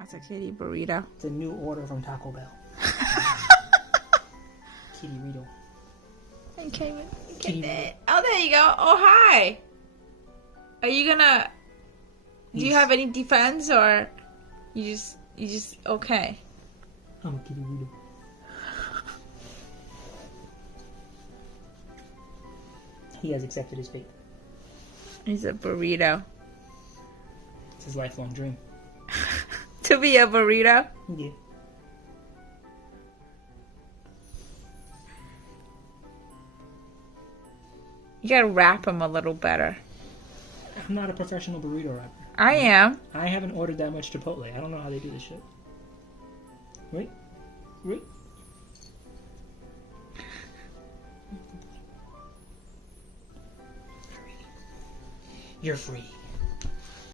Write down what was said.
That's a kitty burrito. It's a new order from Taco Bell. Kitty burrito. Okay, oh, there you go. Oh, hi. Are you gonna? Do you have any defense, or you just okay? I'm a kitty burrito. He has accepted his fate. He's a burrito. It's his lifelong dream. To be a burrito? Yeah. You gotta wrap him a little better. I'm not a professional burrito rapper. I am. I haven't ordered that much Chipotle. I don't know how they do this shit. Wait. You're free.